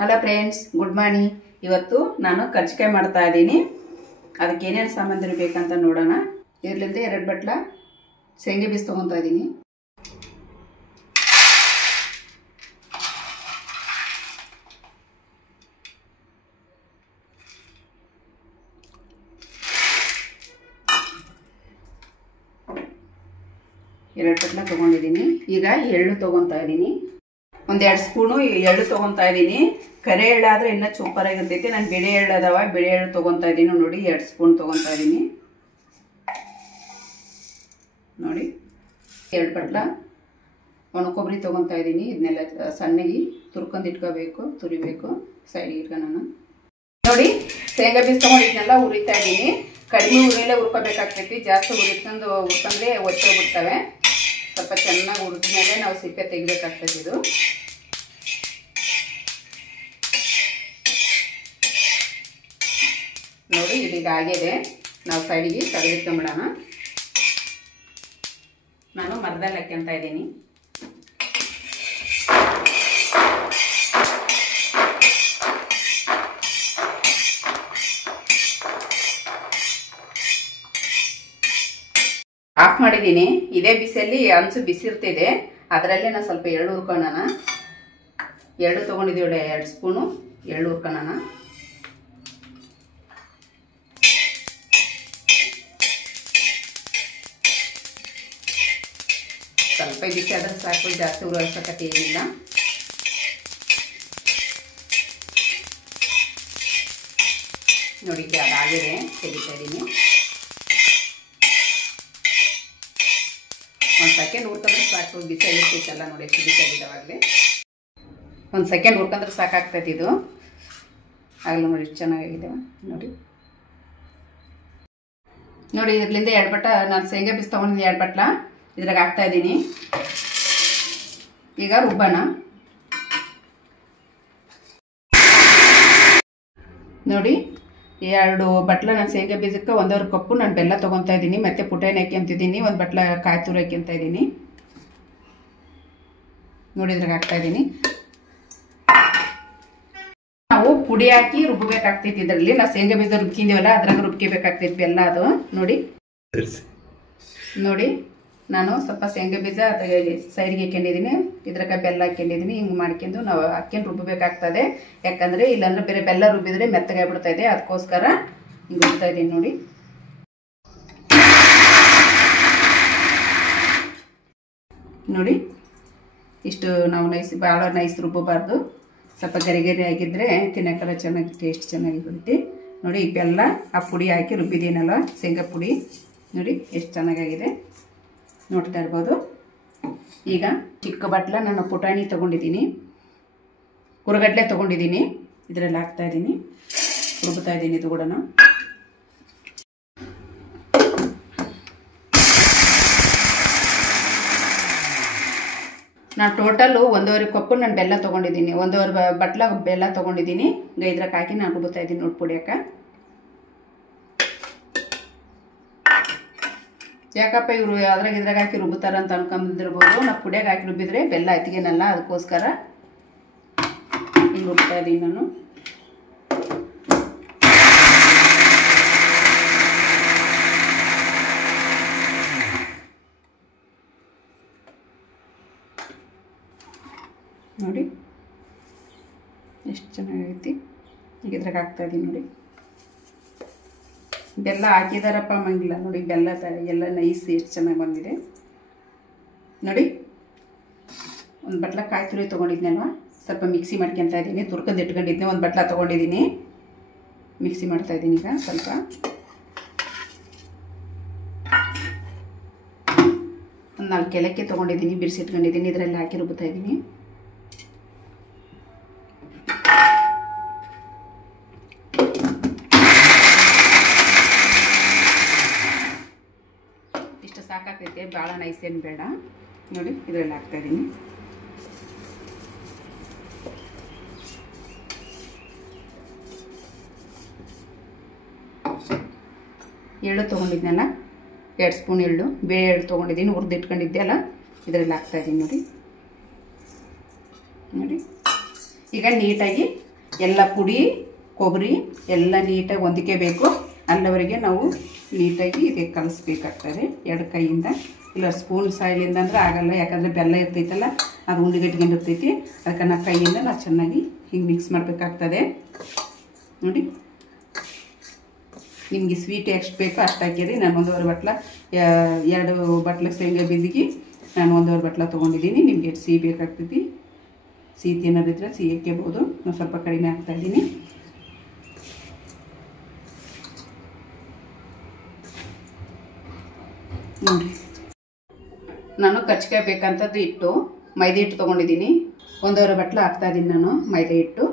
Hello friends, good morning. ಇವತ್ತು ನಾನು ಕರ್ಜಿಕಾಯಿ ಮಾಡ್ತಾ ಇದ್ದೀನಿ. ಅದಕ್ಕೆ ಏನೇನು ಸಾಮಗ್ರಿ ಬೇಕಂತ ನೋಡೋಣ. ಇದರಿಂದ 2 ಬಟ್ಲ ಶೇಂಗಾ ಬೀಜ ತಗೊತಾ ಇದ್ದೀನಿ. ಎರಡು ಬಟ್ಲ ತಗೊಂಡಿದ್ದೀನಿ. ಈಗ ಎಳ್ಳು ತಗೊತಾ ಇದ್ದೀನಿ. 1-2 ಸ್ಪೂನು ಎಳ್ಳು ತಗೊತಾ ಇದ್ದೀನಿ. ಕರೆ ಎಳ್ಳಾದ್ರೆ ಇನ್ನೂ ಸೂಪರ್ ಆಗಿರ್ತೈತಿ. ನಾನು ಬಿಳಿ ಎಳ್ಳು ಅದಾವ, ಬಿಳಿ ಎಳ್ಳು ತಗೊತಾ ಇದ್ದೀನಿ. ನೋಡಿ 2 ಸ್ಪೂನ್ ತಗೊತಾ ಇದ್ದೀನಿ. ನೋಡಿ 2 ಬಟ್ಲ ಒಣ ಕೊಬ್ಬರಿ ತಗೊತಾ ಇದ್ದೀನಿ. ಇದನ್ನೆಲ್ಲ ಸಣ್ಣಗೆ ತುರ್ಕೊಂಡು ಇಟ್ಕೋಬೇಕು, ತುರಿಬೇಕು. ಸೈಡಿಗೆ ಇಟ್ಕೊಳ್ಳೋಣ. ನೋಡಿ ಶೇಂಗಾ ಬೀಜ ತಗೊಂಡು ಇದನ್ನೆಲ್ಲ ಹುರಿತಾ ಇದ್ದೀನಿ. ಕಡಿಮೆ ಉರಿಯಲ್ಲೇ ಹುರ್ಕೋಬೇಕಾಗ್ತೈತಿ. ಜಾಸ್ತಿ ಹುರ್ಕೊಂಡ್ರೆ ಒಚ್ಚೋಗ್ಬಿಡ್ತವೆ. ಸ್ವಲ್ಪ ಚೆನ್ನಾಗಿ ಹುರಿದ್ಮೇಲೆ ನಾವು ಸಿಪ್ಪೆ ತೆಗಿಬೇಕಾಗ್ತದೆ. ಇದು ನೋಡಿ ಇದೀಗ ಆಗಿದೆ. ನಾವು ಸೈಡಿಗೆ ತೆಗೆದಿಟ್ಕೊಂಡ್ಬಿಡೋಣ. ನಾನು ಮರದಲ್ಲಿ ಹಾಕ್ಕೊಂತ ಇದ್ದೀನಿ. ಆಫ್ ಮಾಡಿದ್ದೀನಿ. ಇದೇ ಬಿಸಿಯಲ್ಲಿ ಹಂಚು ಬಿಸಿರ್ತಿದೆ. ಅದರಲ್ಲೇ ನಾನು ಸ್ವಲ್ಪ ಎಳ್ಳು ಹುರ್ಕೊಳ್ಳೋಣ. ಎಳ್ಳು ತೊಗೊಂಡಿದ್ದೀವಿ. 2 ಸ್ಪೂನು ಎಳ್ಳು ಹುರ್ಕೊಳ್ಳೋಣ. ಸ್ವಲ್ಪ ಬಿಸಿ ಆದ್ರೆ ಸಾಕು, ಜಾಸ್ತಿ ಉರಿಸೋಕತ್ತೆ ಏನಿಲ್ಲ. ನೋಡಿ ಅದಾಗಿದೆ, ತೆಗಿತಾ ಇದ್ದೀನಿ. 1 ಸೆಕೆಂಡ್ ಹುರ್ಕೊಂಡ್ರೆ ಸಾಕು. ಬಿಸಿಯಾಗಿರ್ತೈತಲ್ಲ ನೋಡಿ, ಎಷ್ಟು ಬಿಸಿಯಾಗಿದ್ದಾವಾಗಲೇ 1 ಸೆಕೆಂಡ್ ಹುರ್ಕೊಂಡ್ರೆ ಸಾಕಾಗ್ತೈತಿ. ಇದು ಆಗಲ್ಲ ನೋಡಿ, ಎಷ್ಟು ಚೆನ್ನಾಗಿದೆ ನೋಡಿ. ನೋಡಿ ಇದರಿಂದ 2 ಬಟ್ಲ ನಾನು ಶೇಂಗಾ ಬೀಜ ತೊಗೊಂಡಿದ್ದೀನಿ. 2 ಬಟ್ಲ ಇದ್ರಾಗ ಹಾಕ್ತಾ ಇದ್ದೀನಿ. ಈಗ ರುಬ್ಬಣ. ನೋಡಿ 2 ಬಟ್ಲ ನಾನು ಶೇಂಗಾ ಬೀಜಕ್ಕೆ 1.5 ಕಪ್ಪು ನಾನು ಬೆಲ್ಲ ತೊಗೊತಾ ಇದ್ದೀನಿ. ಮತ್ತೆ ಪುಟಾಣಿ ಹಾಕ್ಯಂತಿದ್ದೀನಿ. 1 ಬಟ್ಲ ಕಾಯಿ ತುರಿ ಹಾಕ್ಯಂತ ಇದ್ದೀನಿ. ನೋಡಿ ಇದ್ರಾಗ ಹಾಕ್ತಾ ಇದ್ದೀನಿ. ನಾವು ಪುಡಿ ಹಾಕಿ ರುಬ್ಬಬೇಕಾಗ್ತೈತಿ. ಇದರಲ್ಲಿ ನಾವು ಶೇಂಗಾ ಬೀಜ ರುಬ್ಕಿಂದೀವಲ್ಲ, ಅದ್ರಾಗ ರುಬ್ಕೋಬೇಕಾಗ್ತೈತಿ ಬೆಲ್ಲ. ಅದು ನೋಡಿ ನೋಡಿ ನಾನು ಸ್ವಲ್ಪ ಶೇಂಗಾ ಬೀಜ ಸೈಡ್ಗೆ ಹಾಕೊಂಡಿದ್ದೀನಿ. ಇದ್ರಾಗ ಬೆಲ್ಲ ಹಾಕೊಂಡಿದ್ದೀನಿ. ಹಿಂಗೆ ಮಾಡ್ಕೊಂಡು ನಾವು ಹಾಕ್ಕೊಂಡು ರುಬ್ಬಬೇಕಾಗ್ತದೆ. ಯಾಕಂದರೆ ಇಲ್ಲಾಂದ್ರೆ ಬೇರೆ ಬೆಲ್ಲ ರುಬ್ಬಿದ್ರೆ ಮೆತ್ತಗಾಗ್ಬಿಡ್ತಾ ಇದೆ. ಅದಕ್ಕೋಸ್ಕರ ಹಿಂಗೆ ರುಬ್ತಾ ಇದ್ದೀನಿ. ನೋಡಿ ನೋಡಿ ಇಷ್ಟು ನಾವು ಭಾಳ ನೈಸ್ ರುಬ್ಬಬಾರ್ದು. ಸ್ವಲ್ಪ ಗರಿ ಗರಿ ಆಗಿದ್ದರೆ ತಿನ್ನೋಕ್ಕೆಲ್ಲ ಚೆನ್ನಾಗಿ ಟೇಸ್ಟ್ ಚೆನ್ನಾಗಿ ಬರುತ್ತೆ. ನೋಡಿ ಈ ಬೆಲ್ಲ ಆ ಪುಡಿ ಹಾಕಿ ರುಬ್ಬಿದ್ದೀನಲ್ಲ, ಶೇಂಗಾ ಪುಡಿ. ನೋಡಿ ಎಷ್ಟು ಚೆನ್ನಾಗಾಗಿದೆ, ನೋಡ್ತಾ ಇರ್ಬೋದು. ಈಗ ಚಿಕ್ಕ ಬಟ್ಲ ನಾನು ಪುಟಾಣಿ ತೊಗೊಂಡಿದ್ದೀನಿ, ಹುರಗಡ್ಲೆ ತೊಗೊಂಡಿದ್ದೀನಿ. ಇದರಲ್ಲಿ ಹಾಕ್ತಾ ಇದ್ದೀನಿ, ರುಬ್ತಾ ಇದ್ದೀನಿ. ಇದು ಕೂಡ ನಾನು ಟೋಟಲು 1.5 ಕಪ್ಪು ನಾನು ಬೆಲ್ಲ ತೊಗೊಂಡಿದ್ದೀನಿ. 1.5 ಬಟ್ಲ ಬೆಲ್ಲ ತೊಗೊಂಡಿದ್ದೀನಿ. ಇದ್ರಾಗ ಹಾಕಿ ನಾನು ರುಬ್ತಾ ಇದ್ದೀನಿ. ನೋಡಿ ಪುಡಿಯಾಕ ಯಾಕಪ್ಪ ಇವರು ಇದ್ರಾಗ ಹಾಕಿ ರುಬ್ಬುತ್ತಾರ ಅಂತ ಅನ್ಕೊಂಡಿರ್ಬೋದು. ನಾವು ಪುಡಿಯಾಗ ಹಾಕಿ ರುಬ್ಬಿದ್ರೆ ಬೆಲ್ಲ ಎತ್ತಿಗೆನಲ್ಲ, ಅದಕ್ಕೋಸ್ಕರ ಹಿಂಗೆ ರುಬ್ತಾ ಇದ್ದೀನಿ ನಾನು. ನೋಡಿ ಎಷ್ಟು ಚೆನ್ನಾಗೈತಿ. ಈಗ ಇದ್ರಾಗ ಹಾಕ್ತಾ ಇದ್ದೀನಿ. ನೋಡಿ ಬೆಲ್ಲ ಹಾಕಿದಾರಪ್ಪ ಮಂಗಿಲ್ಲ. ನೋಡಿ ಬೆಲ್ಲ ಎಲ್ಲ ನೈಸ್ ಎಷ್ಟು ಚೆನ್ನಾಗಿ ಬಂದಿದೆ. ನೋಡಿ 1 ಬಟ್ಲ ಕಾಯಿ ತುರಿ ತೊಗೊಂಡಿದ್ನಲ್ವ, ಸ್ವಲ್ಪ ಮಿಕ್ಸಿ ಮಾಡ್ಕೊತಾ ಇದ್ದೀನಿ. ತುರ್ಕೊಂಡು ಇಟ್ಕೊಂಡಿದ್ದೆ. 1 ಬಟ್ಲ ತೊಗೊಂಡಿದ್ದೀನಿ, ಮಿಕ್ಸಿ ಮಾಡ್ತಾ ಇದ್ದೀನಿ. ಈಗ ಸ್ವಲ್ಪ ಒಂದು 4 ಏಲಕ್ಕಿ ತೊಗೊಂಡಿದ್ದೀನಿ, ಬಿಡಿಸಿಟ್ಕೊಂಡಿದ್ದೀನಿ. ಇದರಲ್ಲಿ ಹಾಕಿ ರುಬ್ತಾ ಇದ್ದೀನಿ. ಇಷ್ಟು ಸಾಕಾಗ್ತೈತೆ, ಭಾಳ ನೈಸ್ ಏನು ಬೇಡ. ನೋಡಿ ಇದರಲ್ಲಿ ಹಾಕ್ತಾ ಇದ್ದೀನಿ. ಎಳ್ಳು ತೊಗೊಂಡಿದ್ನಲ್ಲ, 2 ಸ್ಪೂನ್ ಎಳ್ಳು, ಬೇಳೆ ಎಳ್ಳು ತೊಗೊಂಡಿದ್ದೀನಿ, ಹುರಿದು ಇಟ್ಕೊಂಡಿದ್ದೆ ಅಲ್ಲ, ಇದರಲ್ಲಿ ಹಾಕ್ತಾ ಇದ್ದೀನಿ. ನೋಡಿ ನೋಡಿ ಈಗ ನೀಟಾಗಿ ಎಲ್ಲ ಪುಡಿ ಕೊಬ್ಬರಿ ಎಲ್ಲ ನೀಟಾಗಿ ಹೊಂದಿಕೆಬೇಕು. ಅಲ್ಲವರೆಗೆ ನಾವು ನೀಟಾಗಿ ಇದಕ್ಕೆ ಕಲಿಸ್ಬೇಕಾಗ್ತದೆ 2 ಕೈಯಿಂದ. ಇಲ್ಲ ಸ್ಪೂನ್ ಸಾಯಿಲಿಂದ ಅಂದರೆ ಆಗಲ್ಲ, ಯಾಕಂದರೆ ಬೆಲ್ಲ ಇರ್ತೈತಲ್ಲ ಅದು ಉಂಡಿಗಟ್ಟಿಕೊಂಡಿರ್ತೈತಿ. ಅದಕ್ಕೆ ನಾವು ಕೈಯಿಂದ ನಾವು ಚೆನ್ನಾಗಿ ಹಿಂಗೆ ಮಿಕ್ಸ್ ಮಾಡಬೇಕಾಗ್ತದೆ. ನೋಡಿ, ನಿಮಗೆ ಸ್ವೀಟ್ ಎಷ್ಟು ಬೇಕೋ ಅಷ್ಟು ಹಾಕಿರಿ. ನಾನು 1.5 ಬಟ್ಲ 2 ಬಟ್ಲ ಶೇಂಗಾ ಬೀಜಿಗೆ ನಾನು 1.5 ಬಟ್ಲ ತೊಗೊಂಡಿದ್ದೀನಿ. ನಿಮ್ಗೆ ಎಷ್ಟು ಸಿಹಿ ಬೇಕಾಗ್ತೈತಿ, ಸಿಹಿ ತಿನ್ನೋದಿದ್ರೆ ಸಿಹಿ ಹಾಕ್ಕೋಬೋದು. ನಾನು ಸ್ವಲ್ಪ ಕಡಿಮೆ ಹಾಕ್ತಾಯಿದ್ದೀನಿ. ನೋಡಿ, ನಾನು ಕಚ್ಕಾಯಿ ಬೇಕಂತದ್ದು ಹಿಟ್ಟು ಮೈದಾ ಹಿಟ್ಟು ತೊಗೊಂಡಿದ್ದೀನಿ. 1.5 ಬಟ್ಲ ಹಾಕ್ತಾಯಿದ್ದೀನಿ ನಾನು ಮೈದಾ ಹಿಟ್ಟು.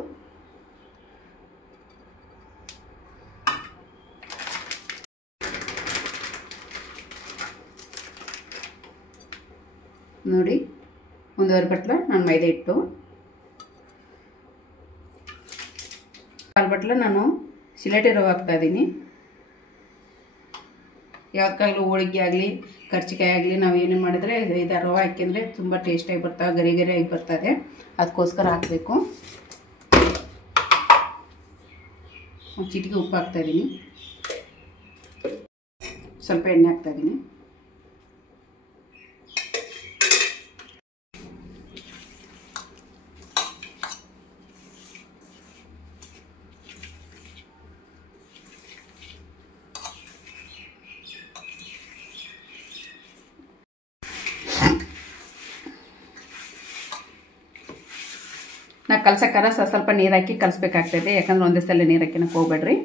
ನೋಡಿ, 1.5 ಬಟ್ಲ ನಾನು ಮೈದಾ ಹಿಟ್ಟು. 1/4 ಬಟ್ಲ ನಾನು ಸಿಲೇಟಿ ರವೆ ಹಾಕ್ತಾಯಿದ್ದೀನಿ. ಯಾವ್ದಕ್ಕಾಗಲಿ ಹೋಳಿಗೆ ಆಗಲಿ ಕರ್ಚಿಕಾಯಿ ಆಗಲಿ ನಾವು ಏನೇ ಮಾಡಿದ್ರೆ ಇದು ರವೆ ಹಾಕಿದ್ರೆ ತುಂಬ ಟೇಸ್ಟಾಗಿ ಬರ್ತಾವೆ, ಗರಿ ಗರಿಯಾಗಿ ಬರ್ತದೆ. ಅದಕ್ಕೋಸ್ಕರ ಹಾಕಬೇಕು. ಒಂದು ಚಿಟಿಕೆ ಉಪ್ಪು ಹಾಕ್ತಾಯಿದ್ದೀನಿ. ಸ್ವಲ್ಪ ಎಣ್ಣೆ ಹಾಕ್ತಾಯಿದ್ದೀನಿ. ನಾ ಕಲ್ಸಕ್ಕಾರ ಸ್ವಲ್ಪ ನೀರು ಹಾಕಿ ಕಲಿಸ್ಬೇಕಾಗ್ತದೆ, ಯಾಕಂದ್ರೆ ಒಂದೇ ಸಲ ನೀರು ಹಾಕಿನಕ್ಕೆ ಹೋಗ್ಬೇಡ್ರಿ.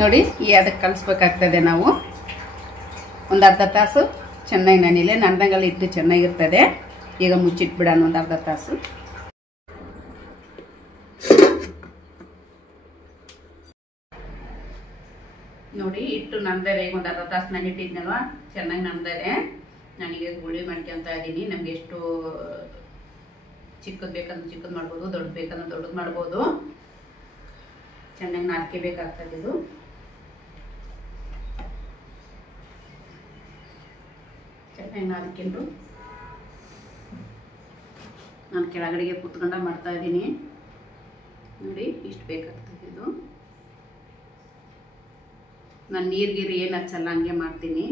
ನೋಡಿ, ಈ ಅದಕ್ಕೆ ಕಲಿಸ್ಬೇಕಾಗ್ತದೆ. ನಾವು ಒಂದು ಅರ್ಧ ತಾಸು ಚೆನ್ನಾಗಿ ನೆನಿಲೆ ನಂದಂಗೆಲ್ಲ ಇಟ್ಟು ಚೆನ್ನಾಗಿರ್ತದೆ. ಈಗ ಮುಚ್ಚಿಟ್ಬಿಡೋಣ ಒಂದು ಅರ್ಧ ತಾಸು. ನೋಡಿ, ಹಿಟ್ಟು ನಂದರೆ ಈಗ ಒಂದು ಅರ್ಧ ತಾಸು ನೆನಿಟ್ಟಿದ್ನಲ್ವ, ಚೆನ್ನಾಗಿ ನಂದರೆ. ನನಗೆ ಗುಳಿ ಮಾಡ್ಕೊಂತ ಇದ್ದೀನಿ. ನಮ್ಗೆ ಎಷ್ಟು ಚಿಕ್ಕದು ಬೇಕಂದ್ರೆ ಚಿಕ್ಕದು ಮಾಡ್ಬೋದು, ದೊಡ್ಡದು ಬೇಕಂದ್ರೆ ದೊಡ್ಡದು ಮಾಡ್ಬೋದು. ಚೆನ್ನಾಗಿ ನಾದ್ಕೋಬೇಕಾಗ್ತದೆ. ಇದು ಚೆನ್ನಾಗಿ ನಾದ್ಕೊಂಡು ನಾನು ಕೆಳಗಡೆಗೆ ಕೂತ್ಕೊಂಡ ಮಾಡ್ತಾ ಇದ್ದೀನಿ. ನೋಡಿ, ಇಷ್ಟು ಬೇಕಾಗ್ತದೆ. ಇದು ನಾನು ನೀರ್ಗೀರು ಏನು ಹಚ್ಚಲ್ಲ, ಹಂಗೆ ಮಾಡ್ತೀನಿ.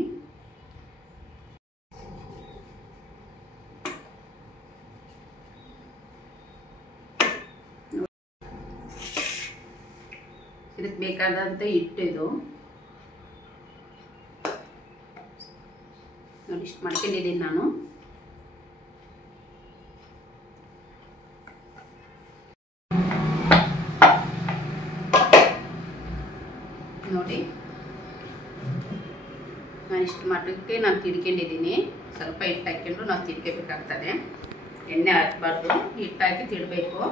ಇದಕ್ಕೆ ಬೇಕಾದಂತೆ ಹಿಟ್ಟಿದು ನೋಡಿ, ಇಷ್ಟು ಮಾಡ್ಕೊಂಡಿದ್ದೀನಿ ನಾನು. ನೋಡಿ, ನಾನು ಇಷ್ಟು ಮಟ್ಟಕ್ಕೆ ನಾನು ತಿಡ್ಕೊಂಡಿದ್ದೀನಿ. ಸ್ವಲ್ಪ ಹಿಟ್ಟು ಹಾಕ್ಕೊಂಡು ನಾವು ತಿಡ್ಕೋಬೇಕಾಗ್ತದೆ. ಎಣ್ಣೆ ಹಾಕಬಾರ್ದು, ಹಿಟ್ಟು ಹಾಕಿ ತಿಡಬೇಕು.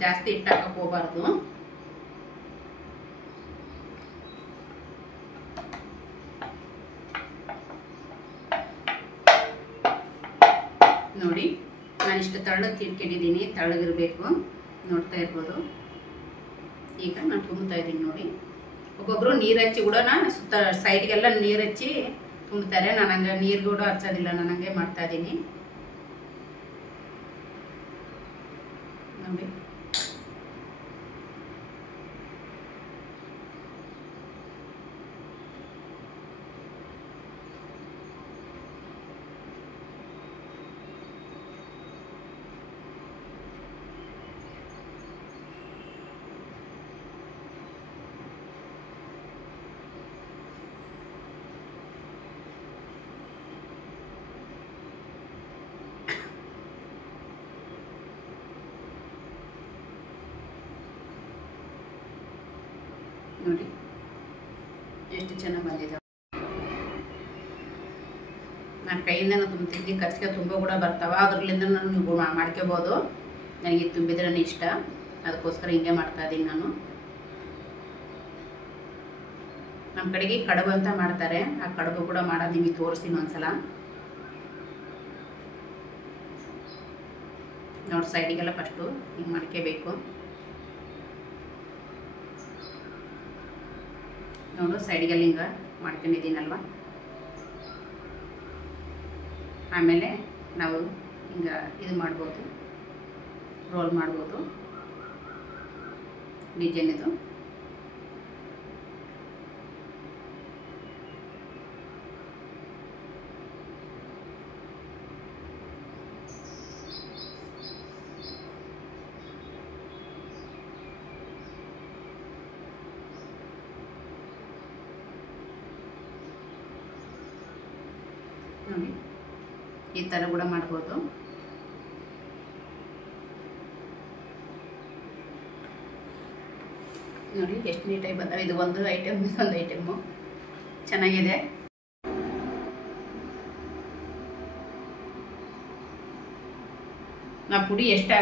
ಜಾಸ್ತಿ ಹಿಟ್ಟು ಹಾಕಕ್ಕೆ ಹೋಗಬಾರ್ದು. ನೋಡಿ, ನಾನಿಷ್ಟು ತಳ್ಳಗೆ ತಿಳ್ಕೊಂಡಿದ್ದೀನಿ. ತಳ್ಳಗಿರಬೇಕು, ನೋಡ್ತಾ ಇರ್ಬೋದು. ಈಗ ನಾನು ತುಂಬುತ್ತಾ ಇದ್ದೀನಿ. ನೋಡಿ, ಒಬ್ಬೊಬ್ರು ನೀರು ಹಚ್ಚಿ ಕೂಡ ಸುತ್ತ ಸೈಡ್ಗೆಲ್ಲ ನೀರು ಹಚ್ಚಿ ತುಂಬ್ತಾರೆ. ನಾನು ಹಂಗೆ ನೀರು ಕೂಡ ಹಚ್ಚೋದಿಲ್ಲ, ನಾನು ಹಂಗೆ ಮಾಡ್ತಾ ಇದ್ದೀನಿ. ನೋಡಿ, ನೋಡಿ ಎಷ್ಟು ಚೆನ್ನಾಗಿ ಬಂದಿದೆ. ನಾನು ಕೈಯಿಂದ ತುಂಬ್ತಿದ್ದಿ ಖರ್ಚಿಗೆ ತುಂಬ ಕೂಡ ಬರ್ತಾವೆ, ಅದ್ರಲ್ಲಿಂದ ನೀವು ಮಾಡ್ಕೋಬೋದು. ನನಗೆ ತುಂಬಿದ್ರೆ ಇಷ್ಟ, ಅದಕ್ಕೋಸ್ಕರ ಹಿಂಗೆ ಮಾಡ್ತಾ ಇದ್ದೀನಿ ನಾನು. ನಮ್ಮ ಕಡೆಗೆ ಕಡುಬು ಅಂತ ಮಾಡ್ತಾರೆ, ಆ ಕಡುಬು ಕೂಡ ಮಾಡೋದು ನಿಮಗೆ ತೋರಿಸ್ತೀನಿ ಒಂದ್ಸಲ. ನೋಡಿ ಸೈಡಿಗೆಲ್ಲ ಫಸ್ಟು ಹಿಂಗೆ ಮಾಡ್ಕೋಬೇಕು. ನೋಡು ಸೈಡಿಗೆಲ್ಲ ಹಿಂಗೆ ಮಾಡ್ಕೊಂಡಿದ್ದೀನಲ್ವ. ಆಮೇಲೆ ನಾವು ಹಿಂಗೆ ಇದು ಮಾಡ್ಬೋದು, ರೋಲ್ ಮಾಡ್ಬೋದು ಡಿಸೈನ್ ಇದು. ನೋಡಿ ಈ ಥರ ಕೂಡ ಮಾಡ್ಬೋದು. ನೋಡಿ ಎಷ್ಟು ನೀಟಾಗಿ ಬಂದಾವೆ. ಇದು ಒಂದು ಐಟಮ್, ಇದೊಂದು ಐಟಮ್ಮು ಚೆನ್ನಾಗಿದೆ. ನಾವು ಪುಡಿ ಎಷ್ಟು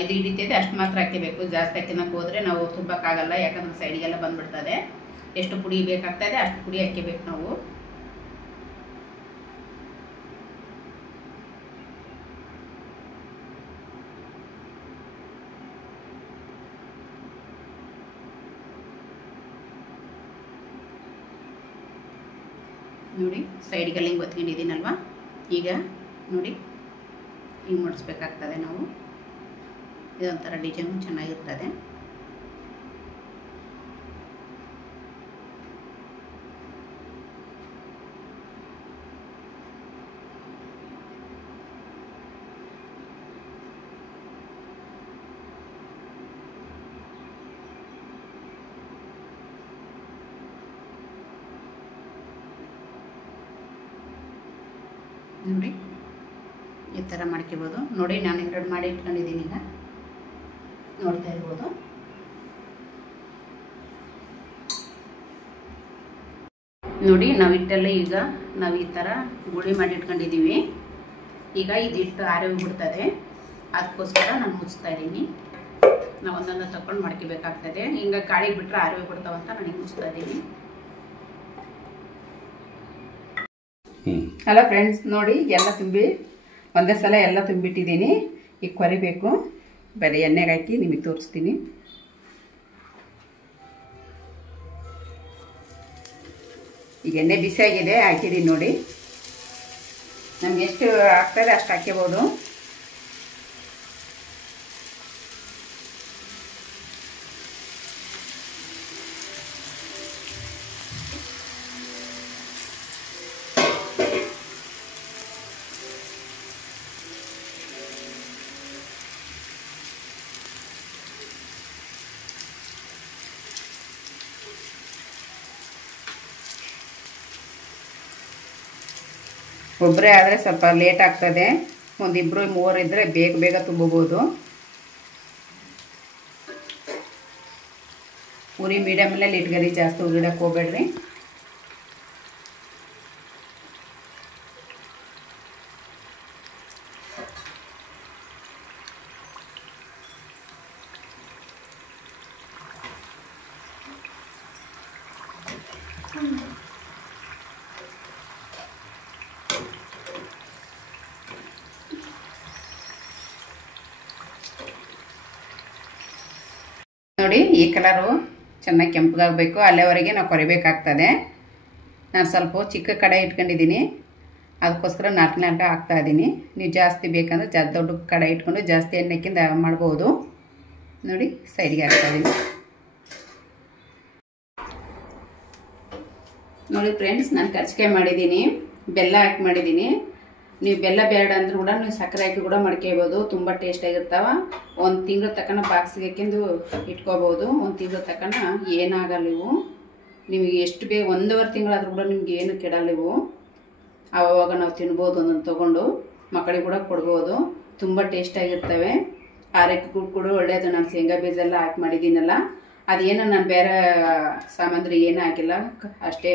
ಇದು ಹಿಡಿತೈತೆ ಅಷ್ಟು ಮಾತ್ರ ಹಾಕಬೇಕು. ಜಾಸ್ತಿ ಹಾಕಿನಕ್ಕೆ ಹೋದರೆ ನಾವು ತುಂಬಕ್ಕಾಗಲ್ಲ, ಯಾಕಂದ್ರೆ ಸೈಡಿಗೆಲ್ಲ ಬಂದ್ಬಿಡ್ತದೆ. ಎಷ್ಟು ಪುಡಿ ಬೇಕಾಗ್ತದೆ ಅಷ್ಟು ಪುಡಿ ಹಾಕಬೇಕು ನಾವು. ನೋಡಿ ಸೈಡ್ಗೆಲ್ಲ ಹಿಂಗೆ ಒತ್ಕೊಂಡಿದ್ದೀನಲ್ವ. ಈಗ ನೋಡಿ ಹಿಂಗೆ ಮಾಡಿಸ್ಬೇಕಾಗ್ತದೆ ನಾವು. ಇದೊಂಥರ ಡಿಸೈನು ಚೆನ್ನಾಗಿರ್ತದೆ. ನೋಡಿ ಈ ಥರ ಮಾಡ್ಕೋಬೋದು. ನೋಡಿ ನಾನು 2 ಮಾಡಿ ಇಟ್ಕೊಂಡಿದ್ದೀನಿ, ಈಗ ನೋಡ್ತಾ ಇರ್ಬೋದು. ನೋಡಿ ನಾವು ಹಿಟ್ಟೆಲ್ಲ ಈಗ ನಾವು ಈ ಥರ ಗುಳಿ ಮಾಡಿ ಇಟ್ಕೊಂಡಿದ್ದೀವಿ. ಈಗ ಇದು ಹಿಟ್ಟು ಆರೋಗ್ಬಿಡ್ತದೆ, ಅದಕ್ಕೋಸ್ಕರ ನಾನು ಮುಚ್ತಾ ಇದ್ದೀನಿ. ನಾವು ಒಂದೊಂದು ತಗೊಂಡು ಮಾಡ್ಕೋಬೇಕಾಗ್ತದೆ. ಹಿಂಗೆ ಗಾಳಿಗೆ ಬಿಟ್ಟರೆ ಆರೋಗ್ಬಿಡ್ತಾವಂತ ನಾನು ಮುಚ್ತಾ ಇದ್ದೀನಿ. ಅಲ್ಲ ಫ್ರೆಂಡ್ಸ್, ನೋಡಿ ಎಲ್ಲ ತುಂಬಿ ಒಂದೇ ಸಲ ಎಲ್ಲ ತುಂಬಿಟ್ಟಿದ್ದೀನಿ. ಈಗ ಕೊರಿಬೇಕು, ಬರೀ ಎಣ್ಣೆಗೆ ಹಾಕಿ ನಿಮಗೆ ತೋರಿಸ್ತೀನಿ. ಈಗ ಎಣ್ಣೆ ಬಿಸಿಯಾಗಿದೆ, ಹಾಕಿದ್ದೀನಿ ನೋಡಿ. ನಮ್ಗೆ ಎಷ್ಟು ಆಗ್ತದೆ ಅಷ್ಟು ಹಾಕ್ಕೋಬೋದು. ಒಬ್ಬರೇ ಆದರೆ ಸ್ವಲ್ಪ ಲೇಟ್ ಆಗ್ತದೆ, ಒಂದಿಬ್ಬರು 3 ಇದ್ದರೆ ಬೇಗ ಬೇಗ ತುಂಬಬಹುದು. ಉರಿ ಮೀಡಿಯಮಲ್ಲೇ ಇಟ್ಕರಿ, ಜಾಸ್ತಿ ಉರಿಡಕ್ಕೆ ಹೋಗ್ಬೇಡ್ರಿ. ನೋಡಿ ಈ ಕಲರು ಚೆನ್ನಾಗಿ ಕೆಂಪಗಾಗಬೇಕು, ಅಲ್ಲಿವರೆಗೆ ನಾವು ಕೊರಿಬೇಕಾಗ್ತದೆ. ನಾನು ಸ್ವಲ್ಪ ಚಿಕ್ಕ ಕಡೆ ಇಟ್ಕೊಂಡಿದ್ದೀನಿ, ಅದಕ್ಕೋಸ್ಕರ 4 ಹಾಕ್ತಾ ಇದ್ದೀನಿ. ನೀವು ಜಾಸ್ತಿ ಬೇಕಂದ್ರೆ ದೊಡ್ಡ ಕಡೆ ಇಟ್ಕೊಂಡು ಜಾಸ್ತಿ ಎಣ್ಣೆಕ್ಕಿಂತ ಮಾಡ್ಬೋದು. ನೋಡಿ ಸೈಡ್ಗೆ ಹಾಕ್ತಾ ಇದ್ದೀನಿ. ನೋಡಿ ಫ್ರೆಂಡ್ಸ್, ನಾನು ಕರ್ಜಿಕಾಯಿ ಮಾಡಿದ್ದೀನಿ, ಬೆಲ್ಲ ಹಾಕಿ ಮಾಡಿದ್ದೀನಿ. ನೀವು ಬೆಲ್ಲ ಬೇಡ ಅಂದ್ರೂ ಕೂಡ ನೀವು ಸಕ್ಕರೆ ಹಾಕಿ ಕೂಡ ಮಾಡ್ಕೋಬೋದು, ತುಂಬ ಟೇಸ್ಟಾಗಿರ್ತಾವೆ. 1 ತಿಂಗಳ ತನಕ ಬಾಕ್ಸಿಗೆ ಹಾಕಿಂದು ಇಟ್ಕೋಬೋದು. 1 ತಿಂಗಳ ತನಕ ಏನಾಗಲ್ಲ ಇವು. ನಿಮಗೆ ಎಷ್ಟು ಬೇಗ 1.5 ತಿಂಗಳಾದ್ರೂ ಕೂಡ ನಿಮ್ಗೆ ಏನು ಕೆಡಲ್ಲ ಇವು. ಆವಾಗ ನಾವು ತಿನ್ಬೋದು, ಒಂದೊಂದು ತೊಗೊಂಡು ಮಕ್ಕಳಿಗೆ ಕೂಡ ಕೊಡ್ಬೋದು. ತುಂಬ ಟೇಸ್ಟಾಗಿರ್ತವೆ. ಆರೋಗ್ಯಕ್ಕೂ ಕೂಡ ಒಳ್ಳೆಯದು. ನಾನು ಶೇಂಗಾ ಬೀಜ ಎಲ್ಲ ಹಾಕಿ ಮಾಡಿದ್ದೀನಲ್ಲ, ಅದೇನು ನಾನು ಬೇರೆ ಸಾಮಗ್ರಿ ಏನೂ ಹಾಕಿಲ್ಲ, ಅಷ್ಟೇ.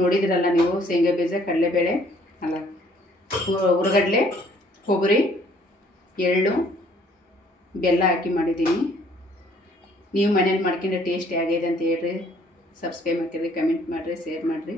ನೋಡಿದ್ರಲ್ಲ ನೀವು, ಶೇಂಗಾ ಬೀಜ, ಕಡಲೆಬೇಳೆ ಅಲ್ಲ ಹುರಗಡ್ಲೆ, ಕೊಬ್ಬರಿ, ಎಳ್ಳು, ಬೆಲ್ಲ ಹಾಕಿ ಮಾಡಿದ್ದೀನಿ. ನೀವು ಮನೇಲಿ ಮಾಡ್ಕೊಂಡ್ರೆ ಟೇಸ್ಟ್ ಆಗಿದೆ ಅಂತ ಹೇಳ್ರಿ. ಸಬ್ಸ್ಕ್ರೈಬ್ ಮಾಡ್ಕೊಳ್ರಿ, ಕಮೆಂಟ್ ಮಾಡಿರಿ, ಶೇರ್ ಮಾಡಿರಿ.